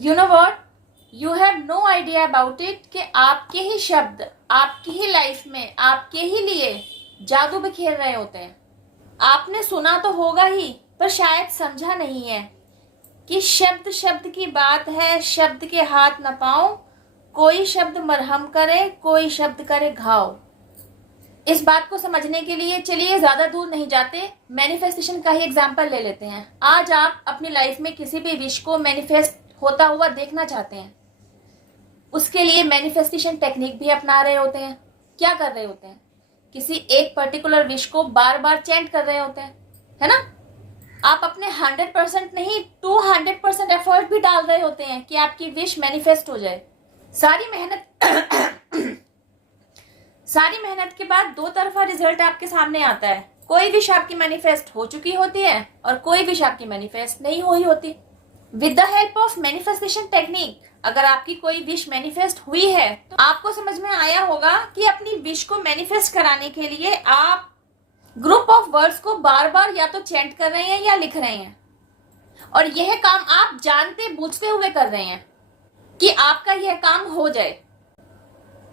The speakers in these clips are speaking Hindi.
You know what, you have no idea about it कि आपके ही शब्द आपकी ही लाइफ में आपके ही लिए जादू बिखेर रहे होते हैं। आपने सुना तो होगा ही, पर शायद समझा नहीं है कि शब्द शब्द की बात है, शब्द के हाथ न पाओ, कोई शब्द मरहम करे, कोई शब्द करे घाव। इस बात को समझने के लिए चलिए ज्यादा दूर नहीं जाते, मैनिफेस्टेशन का ही एग्जाम्पल ले लेते हैं। आज आप अपनी लाइफ में किसी भी विश को मैनिफेस्ट होता हुआ देखना चाहते हैं, उसके लिए मैनिफेस्टेशन टेक्निक भी अपना रहे होते हैं। क्या कर रहे होते हैं? किसी एक पर्टिकुलर विश को बार बार चैंट कर रहे होते हैं, है ना। आप अपने 100% नहीं 200% एफर्ट भी डाल रहे होते हैं कि आपकी विश मैनिफेस्ट हो जाए। सारी मेहनत के बाद दो तरफा रिजल्ट आपके सामने आता है। कोई विश आपकी मैनिफेस्ट हो चुकी होती है और कोई विश आपकी मैनिफेस्ट नहीं हुई होती। With the help of manifestation technique अगर आपकी कोई विश मैनिफेस्ट हुई है तो आपको समझ में आया होगा कि अपनी विश को मैनिफेस्ट कराने के लिए आप ग्रुप ऑफ वर्ड्स को बार बार या तो चैंट कर रहे हैं या लिख रहे हैं, और यह काम आप जानते बूझते हुए कर रहे हैं कि आपका यह काम हो जाए।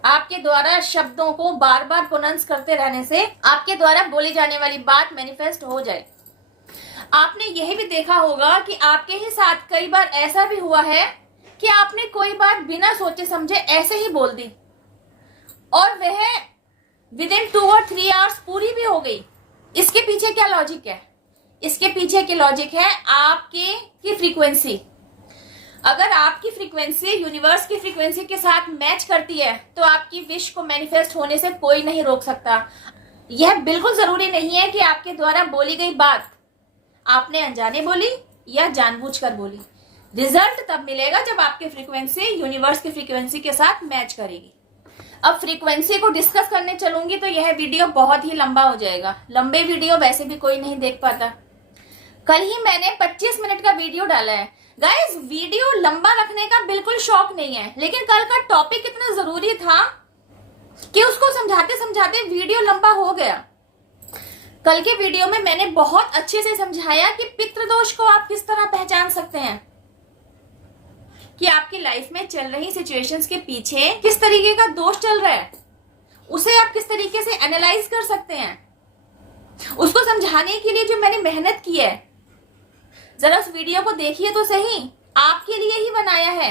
आपके द्वारा शब्दों को बार बार प्रोनाउंस करते रहने से आपके द्वारा बोली जाने वाली बात मैनिफेस्ट हो जाए। आपने यह भी देखा होगा कि आपके ही साथ कई बार ऐसा भी हुआ है कि आपने कोई बात बिना सोचे समझे ऐसे ही बोल दी और वह विदिन 2 और 3 आवर्स पूरी भी हो गई। इसके पीछे क्या लॉजिक है? इसके पीछे की लॉजिक है आपकी फ्रीक्वेंसी। अगर आपकी फ्रीक्वेंसी यूनिवर्स की फ्रीक्वेंसी के साथ मैच करती है तो आपकी विश को मैनिफेस्ट होने से कोई नहीं रोक सकता। यह बिल्कुल जरूरी नहीं है कि आपके द्वारा बोली गई बात आपने अनजाने बोली या जानबूझकर बोली। रिजल्ट तब मिलेगा जब आपकी फ्रीक्वेंसी यूनिवर्स की फ्रीक्वेंसी के साथ मैच करेगी। अब फ्रीक्वेंसी को डिस्कस करने चलूंगी तो यह वीडियो बहुत ही लंबा हो जाएगा। लंबे वीडियो वैसे भी कोई नहीं देख पाता। कल ही मैंने 25 मिनट का वीडियो डाला है। गाइस, वीडियो लंबा रखने का बिल्कुल शौक नहीं है, लेकिन कल का टॉपिक इतना जरूरी था कि उसको समझाते समझाते वीडियो लंबा हो गया। कल के वीडियो में मैंने बहुत अच्छे से समझाया कि पितृदोष को आप किस तरह पहचान सकते हैं, कि आपकी लाइफ में चल रही सिचुएशंस के पीछे किस तरीके का दोष चल रहा है, उसे आप किस तरीके से एनालाइज कर सकते हैं। उसको समझाने के लिए जो मैंने मेहनत की है, जरा उस वीडियो को देखिए तो सही, आपके लिए ही बनाया है।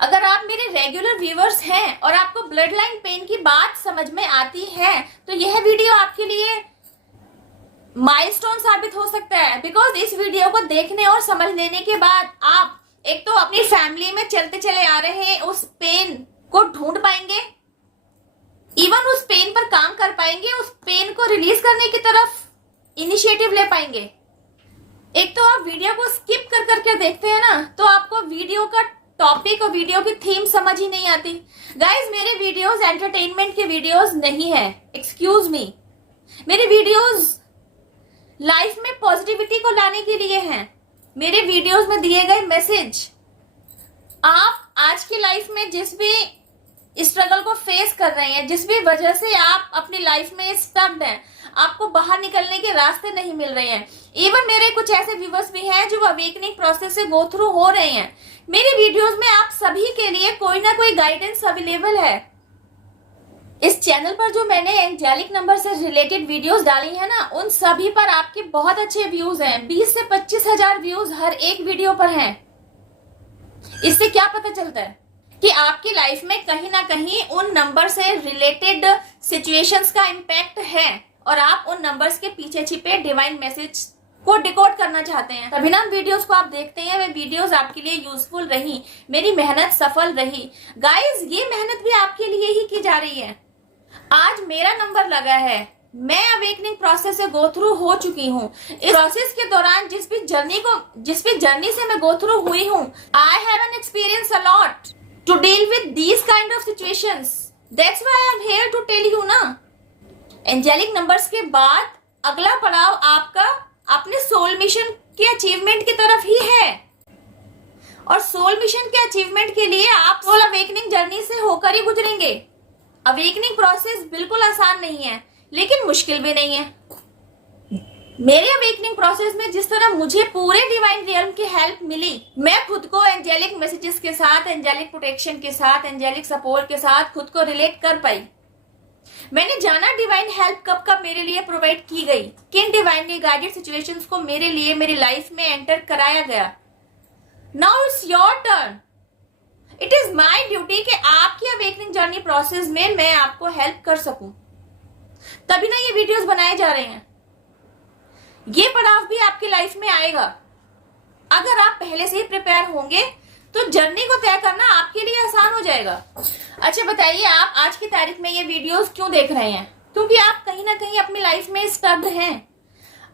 अगर आप मेरे रेगुलर व्यूअर्स हैं और आपको ब्लड लाइन पेन की बात समझ में आती है तो यह वीडियो आपके लिए माइलस्टोन साबित हो सकता है। बिकॉज इस वीडियो को देखने और समझ लेने के बाद आप एक तो अपनी फैमिली में चलते चले आ रहे उस पेन को ढूंढ पाएंगे, इवन उस पेन पर काम कर पाएंगे, उस पेन को रिलीज करने की तरफ इनिशिएटिव ले पाएंगे। एक तो आप वीडियो को स्किप कर करके देखते हैं ना, तो आपको वीडियो का टॉपिक और वीडियो की थीम समझ ही नहीं आती। गाइज, मेरे वीडियोस एंटरटेनमेंट के वीडियोस नहीं है, एक्सक्यूज मी। मेरे वीडियोस लाइफ में पॉजिटिविटी को लाने के लिए हैं। मेरे वीडियोस में दिए गए मैसेज आप आज की लाइफ में जिस भी स्ट्रगल को फेस कर रहे हैं, जिस भी वजह से आप अपनी लाइफ में स्टक्ड हैं, आपको बाहर निकलने के रास्ते नहीं मिल रहे हैं। इवन मेरे कुछ ऐसे व्यूअर्स भी हैं जो अवेकनिंग प्रोसेस से गो थ्रू हो रहे हैं। मेरे वीडियोस में आप सभी के लिए कोई ना कोई गाइडेंस अवेलेबल है। इस चैनल पर जो मैंने एंजेलिक नंबर से रिलेटेड वीडियोस डाली है ना, उन सभी पर आपके बहुत अच्छे व्यूज हैं। 20 से 25 हजार व्यूज हर एक वीडियो पर हैं। इससे क्या पता चलता है कि आपकी लाइफ में कहीं ना कहीं उन नंबर से रिलेटेड सिचुएशंस का इम्पैक्ट है और आप उन नंबर्स के पीछे छिपे डिवाइन मैसेज को डिकोड करना चाहते हैं। तभी ना वीडियोस को आप देखते हैं, वे वीडियोस आपके लिए यूजफुल रही, मेरी मेहनत सफल रही। गाइज, ये मेहनत भी आपके लिए ही की जा रही है। आज मेरा नंबर लगा है, मैं अवेकनिंग प्रोसेस से गो थ्रू हो चुकी हूँ। इस प्रोसेस के दौरान जिस भी जर्नी से मैं गो थ्रू हुई हूँ, I have an experience a lot to deal with these kind of situations. That's why I am here to tell you ना। एंजेलिक नंबर्स के बाद अगला पड़ाव आपका अपने सोल मिशन के अचीवमेंट की तरफ ही है, और सोल मिशन के अचीवमेंट के लिए आप सोल अवेकनिंग जर्नी से होकर ही गुजरेंगे। अवेकनिंग प्रोसेस बिल्कुल आसान नहीं है, लेकिन मुश्किल भी नहीं है। मेरे अवेकनिंग प्रोसेस में जिस तरह मुझे पूरे डिवाइन रियल्म की हेल्प मिली, मैं खुद को एंजेलिक मैसेजेस के साथ, एंजेलिक प्रोटेक्शन के साथ, एंजेलिक सपोर्ट के साथ खुद को रिलेट कर पाई। मैंने जाना डिवाइन हेल्प कब कब मेरे लिए प्रोवाइड की गई, किन डिवाइनली गाइडेड सिचुएशंस को मेरे लिए मेरी लाइफ में एंटर कराया गया। Now it's your turn. It is my duty कि आपकी अवेकनिंग जर्नी प्रोसेस में मैं आपको हेल्प कर सकूं, तभी ना ये वीडियोस बनाए जा रहे हैं। ये पड़ाव भी आपकी लाइफ में आएगा। अगर आप पहले से ही प्रिपेयर होंगे तो जर्नी को तय करना आपके लिए आसान हो जाएगा। अच्छा बताइए, आप आज की तारीख में ये वीडियोस क्यों देख रहे हैं? क्योंकि आप कहीं ना कहीं अपनी लाइफ में स्टक्ड हैं,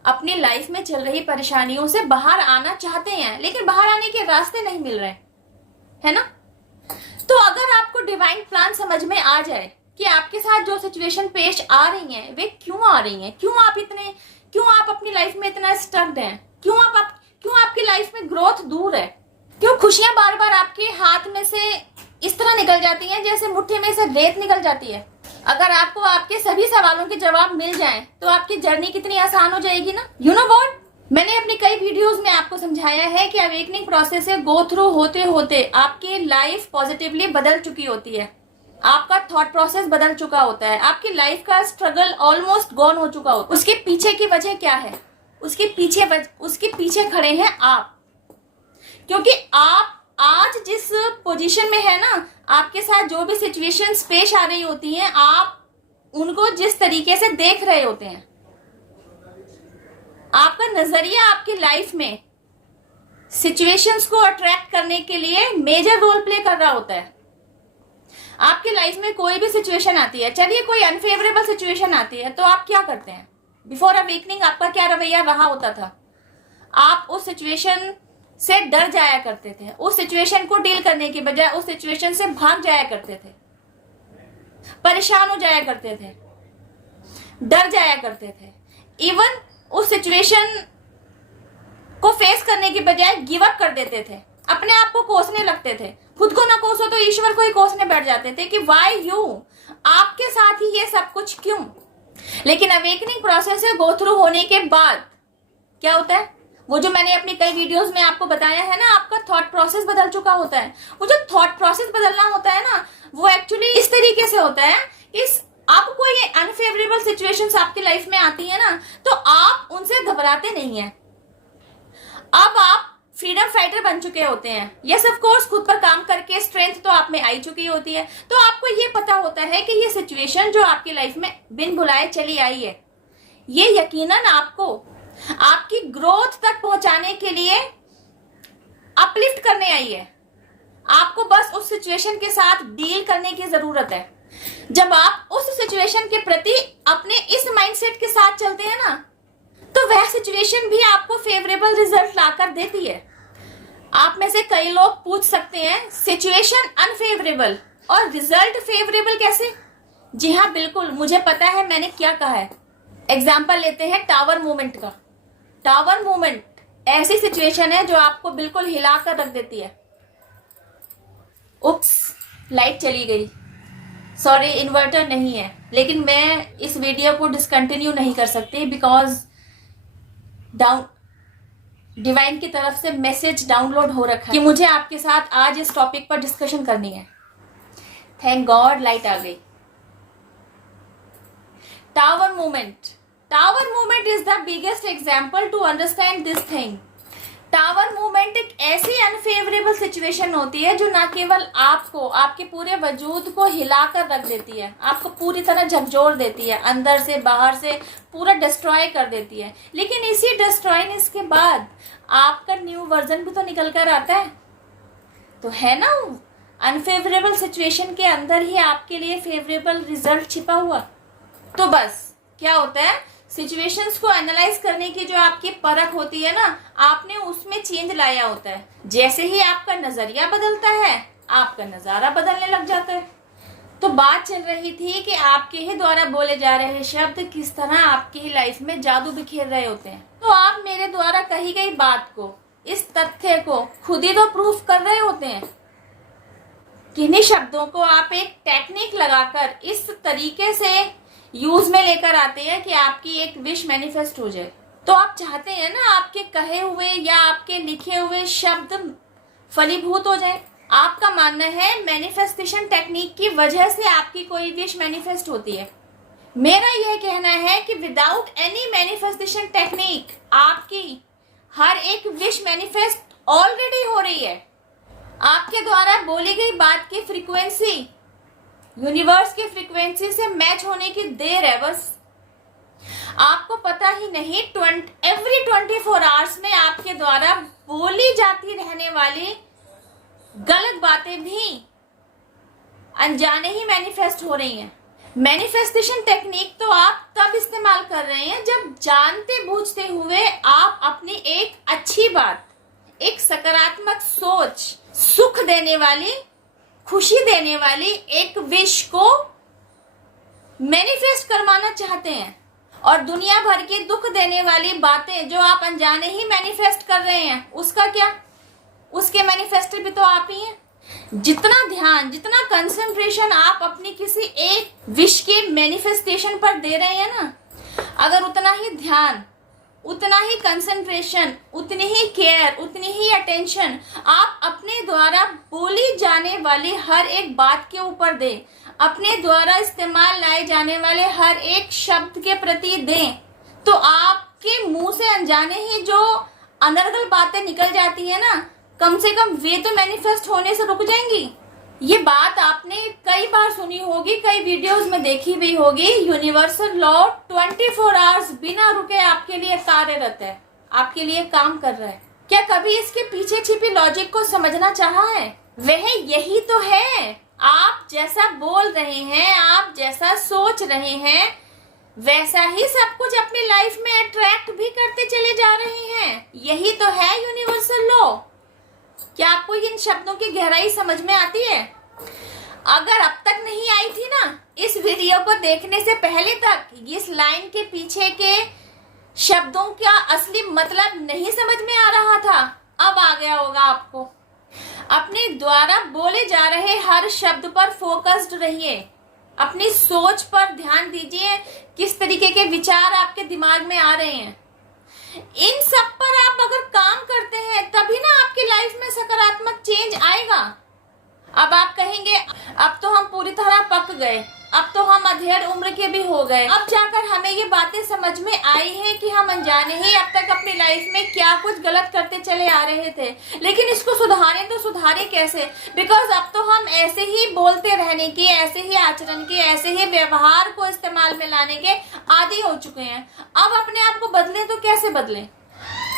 अपनी लाइफ में चल रही परेशानियों से बाहर आना चाहते हैं, लेकिन बाहर आने के रास्ते नहीं मिल रहे, है ना? तो अगर आपको डिवाइन प्लान समझ में आ जाए कि आपके साथ जो सिचुएशन पेश आ रही हैं वे क्यों आ रही हैं, क्यों आप अपनी लाइफ में इतना स्टक्ड हैं, क्यों आपकी लाइफ में ग्रोथ दूर है, क्यों खुशियां बार बार आपके हाथ में से इस तरह निकल जाती हैं जैसे मुट्ठी में से रेत निकल जाती है। अगर आपको आपके सभी सवालों के जवाब मिल जाएं तो आपकी जर्नी कितनी आसान हो जाएगी ना। यू नो व्हाट, मैंने अपनी कई वीडियोस में आपको समझाया है कि अवेकनिंग प्रोसेस से गो थ्रू होते होते आपकी लाइफ पॉजिटिवली बदल चुकी होती है, आपका थॉट प्रोसेस बदल चुका होता है, आपकी लाइफ का स्ट्रगल ऑलमोस्ट गॉन हो चुका होता है। उसके पीछे की वजह क्या है? उसके पीछे खड़े हैं आप, क्योंकि आप आज जिस पोजीशन में है ना, आपके साथ जो भी सिचुएशंस पेश आ रही होती हैं, आप उनको जिस तरीके से देख रहे होते हैं, आपका नजरिया आपकी लाइफ में सिचुएशंस को अट्रैक्ट करने के लिए मेजर रोल प्ले कर रहा होता है। आपकी लाइफ में कोई भी सिचुएशन आती है, चलिए कोई अनफेवरेबल सिचुएशन आती है, तो आप क्या करते हैं? बिफोर अवेकनिंग आपका क्या रवैया रहा होता था? आप उस सिचुएशन से डर जाया करते थे, उस सिचुएशन को डील करने के बजाय उस सिचुएशन से भाग जाया करते थे, परेशान हो जाया करते थे, डर जाया करते थे, इवन उस सिचुएशन को फेस करने के बजाय गिव अप कर देते थे, अपने आप को कोसने लगते थे। खुद को ना कोसो तो ईश्वर को ही कोसने बैठ जाते थे कि वाई यू, आपके साथ ही ये सब कुछ क्यों। लेकिन अवेकनिंग प्रोसेस से गो थ्रू होने के बाद क्या होता है? वो जो मैंने अपनी कई वीडियोस में आपको बताया है ना, आपका थॉट प्रोसेस बदल चुका होता है। वो जो थॉट प्रोसेस बदलना होता है ना, वो एक्चुअली इस तरीके से होता है कि अब कोई अनफेवरेबल सिचुएशंस आपकी लाइफ में आती है ना, तो आप उनसे घबराते नहीं है। अब आप फ्रीडम फाइटर बन चुके होते हैं। यस ऑफ कोर्स, खुद पर काम करके स्ट्रेंथ तो आप में आई चुकी होती है, तो आपको ये पता होता है कि ये सिचुएशन जो आपकी लाइफ में बिन बुलाए चली आई है, ये यकीनन आपको आपकी ग्रोथ तक पहुंचाने के लिए अपलिफ्ट करने आई है। आपको बस उस सिचुएशन के साथ डील करने की जरूरत है। जब आप उस सिचुएशन के प्रति अपने इस माइंडसेट के साथ चलते हैं ना, तो वह सिचुएशन भी आपको फेवरेबल रिजल्ट लाकर देती है। आप में से कई लोग पूछ सकते हैं, सिचुएशन अनफेवरेबल और रिजल्ट फेवरेबल कैसे? जी हाँ, बिल्कुल, मुझे पता है मैंने क्या कहा है। एग्जाम्पल लेते हैं टावर मूवमेंट का। टावर मूवमेंट ऐसी सिचुएशन है जो आपको बिल्कुल हिलाकर रख देती है। उप्स, लाइट चली गई, सॉरी इन्वर्टर नहीं है, लेकिन मैं इस वीडियो को डिसकंटिन्यू नहीं कर सकती बिकॉज डिवाइन की तरफ से मैसेज डाउनलोड हो रखा है कि मुझे आपके साथ आज इस टॉपिक पर डिस्कशन करनी है। थैंक गॉड लाइट आ गई। Tower movement is the biggest example to understand this thing. Tower movement एक ऐसी अनफेवरेबल सिचुएशन होती है जो ना केवल आपको, आपके पूरे वजूद को हिलाकर रख देती है, आपको पूरी तरह झकझोर देती है, अंदर से बाहर से पूरा डिस्ट्रॉय कर देती है, लेकिन इसी डिस्ट्रॉयनेस के बाद आपका न्यू वर्जन भी तो निकल कर आता है। तो है ना, अनफेवरेबल सिचुएशन के अंदर ही आपके लिए फेवरेबल रिजल्ट छिपा हुआ। तो बस क्या होता है, सिचुएशंस को एनालाइज करने की जो आपकी परख होती है ना, आपने उसमें चेंज लाया होता है। जैसे ही आपका नजरिया बदलता है, आपका नजारा बदलने लग जाता है। तो बात चल रही थी कि आपके ही द्वारा बोले जा रहे शब्द किस तरह आपकी ही लाइफ में जादू बिखेर रहे होते हैं। तो आप मेरे द्वारा कही गई बात को, इस तथ्य को खुद ही तो प्रूफ कर रहे होते हैं। किन्हीं शब्दों को आप एक टेक्निक लगाकर इस तरीके से यूज में लेकर आते हैं कि आपकी एक विश मैनिफेस्ट हो जाए। तो आप चाहते हैं ना आपके कहे हुए या आपके लिखे हुए शब्द फलीभूत हो जाए। आपका मानना है मैनिफेस्टेशन टेक्निक की वजह से आपकी कोई विश मैनिफेस्ट होती है। मेरा यह कहना है कि विदाउट एनी मैनिफेस्टेशन टेक्निक आपकी हर एक विश मैनिफेस्ट ऑलरेडी हो रही है। आपके द्वारा बोली गई बात की फ्रीक्वेंसी यूनिवर्स की फ्रीक्वेंसी से मैच होने की देर है बस। आपको पता ही नहीं एवरी 24 आवर्स में आपके द्वारा बोली जाती रहने वाली गलत बातें भी अनजाने ही मैनिफेस्ट हो रही हैं। मैनिफेस्टेशन टेक्निक तो आप तब इस्तेमाल कर रहे हैं जब जानते बूझते हुए आप अपनी एक अच्छी बात, एक सकारात्मक सोच, सुख देने वाली, खुशी देने वाली एक विश को मैनिफेस्ट करवाना चाहते हैं। और दुनिया भर की दुख देने वाली बातें जो आप अनजाने ही मैनिफेस्ट कर रहे हैं, उसका क्या? उसके मैनिफेस्टर भी तो आप ही हैं। जितना ध्यान, जितना कंसंट्रेशन आप अपनी किसी एक विश के मैनिफेस्टेशन पर दे रहे हैं ना, अगर उतना ही ध्यान, उतना ही कंसंट्रेशन, उतनी ही केयर, उतनी ही अटेंशन आप अपने द्वारा बोली जाने वाली हर एक बात के ऊपर दें, अपने द्वारा इस्तेमाल लाए जाने वाले हर एक शब्द के प्रति दें, तो आपके मुंह से अनजाने ही जो अनर्गल बातें निकल जाती है ना, कम से कम वे तो मैनिफेस्ट होने से रुक जाएंगी। ये बात आपने कई बार सुनी होगी, कई वीडियोस में देखी भी होगी। यूनिवर्सल लॉ 24 आवर्स बिना रुके आपके लिए कार्यरत है, आपके लिए काम कर रहा है। क्या कभी इसके पीछे छिपी लॉजिक को समझना चाहा है? वह यही तो है, आप जैसा बोल रहे हैं, आप जैसा सोच रहे हैं, वैसा ही सब कुछ अपनी लाइफ में अट्रैक्ट भी करते चले जा रहे हैं। यही तो है यूनिवर्सल लॉ। क्या आपको इन शब्दों की गहराई समझ में आती है? अगर अब तक नहीं आई थी ना, इस वीडियो को देखने से पहले तक इस लाइन के पीछे के शब्दों का असली मतलब नहीं समझ में आ रहा था, अब आ गया होगा आपको। अपने द्वारा बोले जा रहे हर शब्द पर फोकस्ड रहिए, अपनी सोच पर ध्यान दीजिए, किस तरीके के विचार आपके दिमाग में आ रहे हैं। इन सब पर आप अगर काम करते हैं तभी ना आपकी लाइफ में सकारात्मक चेंज आएगा। अब आप कहेंगे अब तो हम पूरी तरह पक गए, अब तो हम अधेड़ उम्र के भी हो गए, अब जाकर हमें ये बातें समझ में आई हैं कि हम अनजाने ही अब तक अपनी लाइफ में क्या कुछ गलत करते चले आ रहे थे, लेकिन इसको सुधारें तो सुधारें कैसे? बिकॉज अब तो हम ऐसे ही बोलते रहने की, ऐसे ही आचरण के, ऐसे ही व्यवहार को इस्तेमाल में लाने के आदी हो चुके हैं। अब अपने आप को बदलें तो कैसे बदलें?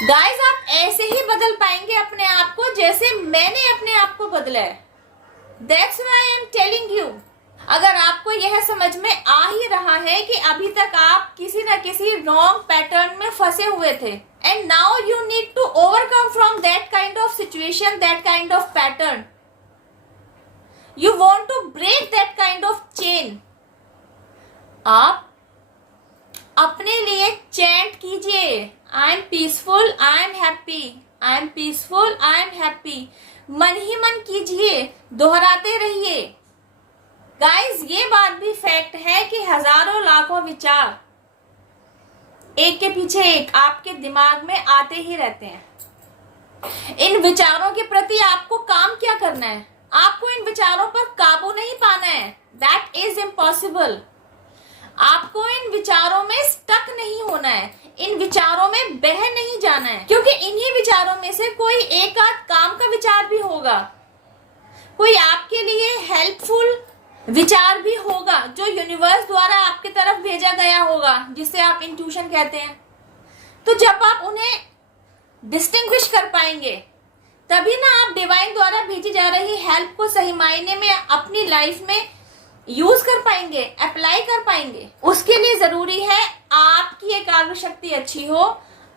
गाइस, आप ऐसे ही बदल पाएंगे अपने आप को जैसे मैंने अपने आप को बदला है। That's why I am telling you। अगर आपको यह समझ में आ ही रहा है कि अभी तक आप किसी न किसी रॉन्ग पैटर्न में फंसे हुए थे, and now you need to overcome from that kind of situation, that kind of pattern. You want to break that kind of chain। आप अपने लिए चैंट कीजिए, I am peaceful, I am happy, I am peaceful, I am happy। मन ही मन कीजिए, दोहराते रहिए। गाइस, ये बात भी फैक्ट है कि हजारों लाखों विचार एक के पीछे एक आपके दिमाग में आते ही रहते हैं। इन विचारों के प्रति आपको काम क्या करना है? आपको इन विचारों पर काबू नहीं पाना है। That is impossible. आपको इन विचारों में स्टक नहीं होना है, इन विचारों में बह नहीं जाना है, क्योंकि इन्हीं विचारों में से कोई एक आध काम का विचार भी होगा, कोई आपके लिए हेल्पफुल विचार भी होगा जो यूनिवर्स द्वारा आपकी तरफ भेजा गया होगा, जिसे आप इंट्यूशन कहते हैं। तो जब आप उन्हें डिस्टिंग्विश कर पाएंगे तभी ना आप डिवाइन द्वारा भेजी जा रही हेल्प को सही मायने में अपनी लाइफ में यूज कर पाएंगे, अप्लाई कर पाएंगे। उसके लिए जरूरी है आपकी एकाग्र शक्ति अच्छी हो,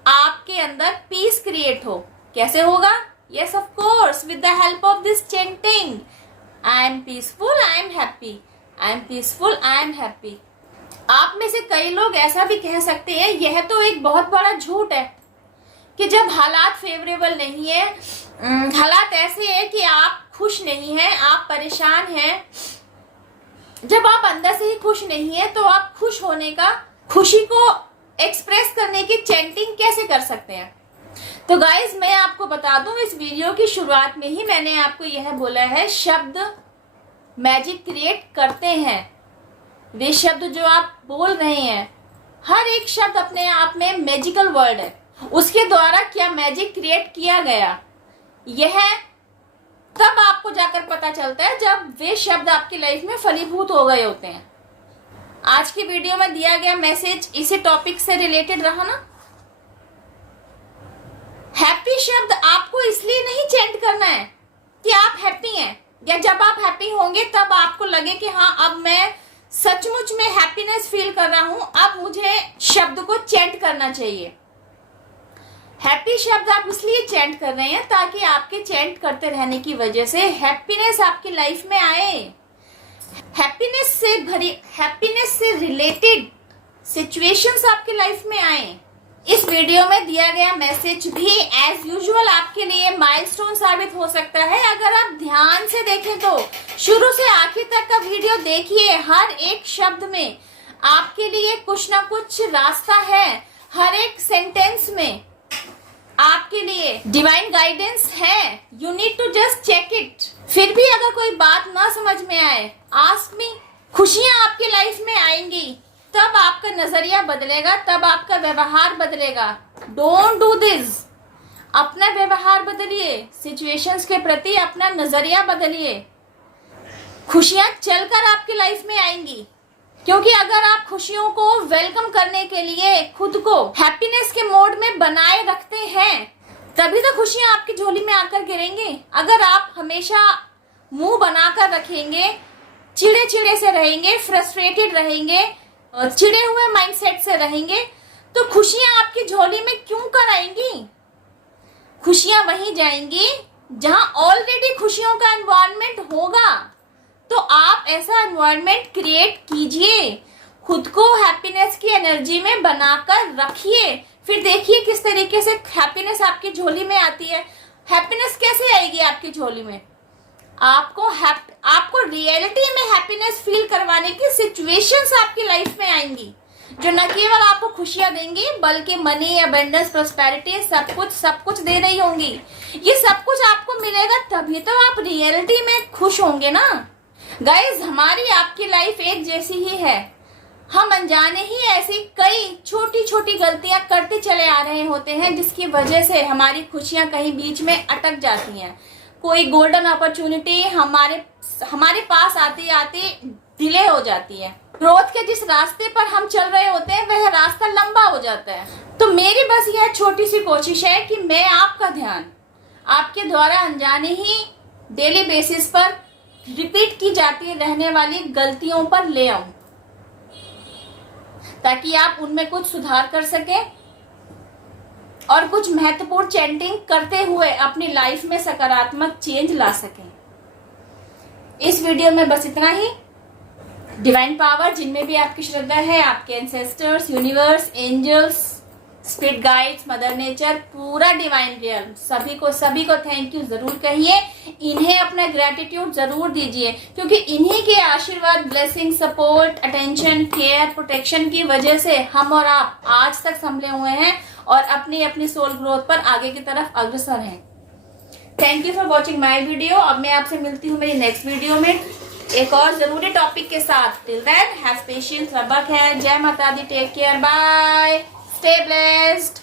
आपके अंदर पीस क्रिएट हो। कैसे होगा? Yes of course, with the help of this chanting. I am peaceful, I am happy, I am peaceful, I am happy. आप में से कई लोग ऐसा भी कह सकते हैं, यह तो एक बहुत बड़ा झूठ है कि जब हालात फेवरेबल नहीं है, हालात ऐसे है कि आप खुश नहीं हैं, आप परेशान हैं, जब आप अंदर से ही खुश नहीं है तो आप खुश होने का, खुशी को एक्सप्रेस करने की चैंटिंग कैसे कर सकते हैं। तो गाइज मैं आपको बता दूं, इस वीडियो की शुरुआत में ही मैंने आपको यह बोला है, शब्द मैजिक क्रिएट करते हैं। वे शब्द जो आप बोल रहे हैं, हर एक शब्द अपने आप में मैजिकल वर्ड है। उसके द्वारा क्या मैजिक क्रिएट किया गया, यह तब आपको जाकर पता चलता है जब वे शब्द आपकी लाइफ में फलीभूत हो गए होते हैं। आज की वीडियो में दिया गया मैसेज इसी टॉपिक से रिलेटेड रहा ना। हैप्पी शब्द आपको इसलिए नहीं चेंट करना है कि आप हैप्पी हैं, या जब आप हैप्पी होंगे तब आपको लगे कि हाँ अब मैं सचमुच में हैप्पीनेस फील कर रहा हूं, अब मुझे शब्द को चेंट करना चाहिए। हैप्पी शब्द आप इसलिए चेंट कर रहे हैं ताकि आपके चेंट करते रहने की वजह से हैप्पीनेस आपकी लाइफ में आए, हैप्पीनेस से रिलेटेड सिचुएशंस आपकी लाइफ में आए। इस वीडियो में दिया गया मैसेज भी एज यूजुअल आपके लिए माइलस्टोन साबित हो सकता है। अगर आप ध्यान से देखें तो शुरू से आखिर तक का वीडियो देखिए, हर एक शब्द में आपके लिए कुछ ना कुछ रास्ता है, हर एक सेंटेंस में आपके लिए डिवाइन गाइडेंस है। You need to just check it. फिर भी अगर कोई बात ना समझ में आए, आस्क मी। खुशियां आपकी लाइफ में आएंगी, तब आपका नजरिया बदलेगा, तब आपका व्यवहार बदलेगा। Don't do this. अपना व्यवहार बदलिए, सिचुएशंस के प्रति अपना नजरिया बदलिए। खुशियां चलकर आपकी लाइफ में आएंगी, क्योंकि अगर आप खुशियों को वेलकम करने के लिए खुद को हैप्पीनेस के मोड में बनाए रखते हैं, तभी तो खुशियां आपकी झोली में आकर गिरेंगे। अगर आप हमेशा मुंह बनाकर रखेंगे, चिड़े चिड़े से रहेंगे, फ्रस्ट्रेटेड रहेंगे, चिड़े हुए माइंडसेट से रहेंगे, तो खुशियां आपकी झोली में क्यों कर आएंगी। खुशियां वहीं जाएंगी जहां ऑलरेडी खुशियों का एनवायरनमेंट होगा। तो आप ऐसा एनवायरनमेंट क्रिएट कीजिए, खुद को हैप्पीनेस की एनर्जी में बनाकर रखिए, फिर देखिए किस तरीके से हैप्पीनेस आपकी झोली में आती है। हैप्पीनेस कैसे आएगी आपकी झोली में? आपको रियलिटी में हैप्पीनेस फील करवाने की सिचुएशंस आपकी लाइफ में आएंगी, जो न केवल आपको खुशियां देंगी बल्कि मनी, अबंडेंस, प्रॉस्पेरिटी सब कुछ दे रही होंगी। ये सब कुछ आपको मिलेगा तभी तो आप रियलिटी में खुश होंगे ना। गाइज, हमारी आपकी लाइफ एक जैसी ही है। हम अनजाने ही ऐसी कई छोटी छोटी गलतियां करते चले आ रहे होते हैं, जिसकी वजह से हमारी खुशियां कहीं बीच में अटक जाती हैं। कोई गोल्डन अपॉर्चुनिटी हमारे पास आते आते डिले हो जाती है। ग्रोथ के जिस रास्ते पर हम चल रहे होते हैं वह रास्ता लंबा हो जाता है। तो मेरी बस यह छोटी सी कोशिश है कि मैं आपका ध्यान आपके द्वारा अनजाने ही डेली बेसिस पर रिपीट की जाती रहने वाली गलतियों पर ले आऊं, ताकि आप उनमें कुछ सुधार कर सकें और कुछ महत्वपूर्ण चैंटिंग करते हुए अपनी लाइफ में सकारात्मक चेंज ला सकें। इस वीडियो में बस इतना ही। डिवाइन पावर, जिनमें भी आपकी श्रद्धा है, आपके ancestors, universe, angels, spirit guides, mother nature, पूरा डिवाइन रियल, सभी को थैंक यू जरूर कहिए। इन्हें अपना ग्रेटिट्यूड जरूर दीजिए, क्योंकि इन्हीं के आशीर्वाद, blessing, support, attention, care, protection की वजह से हम और आप आज तक संभले हुए हैं और अपनी सोल ग्रोथ पर आगे की तरफ अग्रसर हैं। Thank you for watching my video. अब मैं आपसे मिलती हूँ मेरी नेक्स्ट वीडियो में एक और जरूरी टॉपिक के साथ। टिल देन हैव पेशेंस, रब खैर, जय माता दी, take care, bye, stay blessed.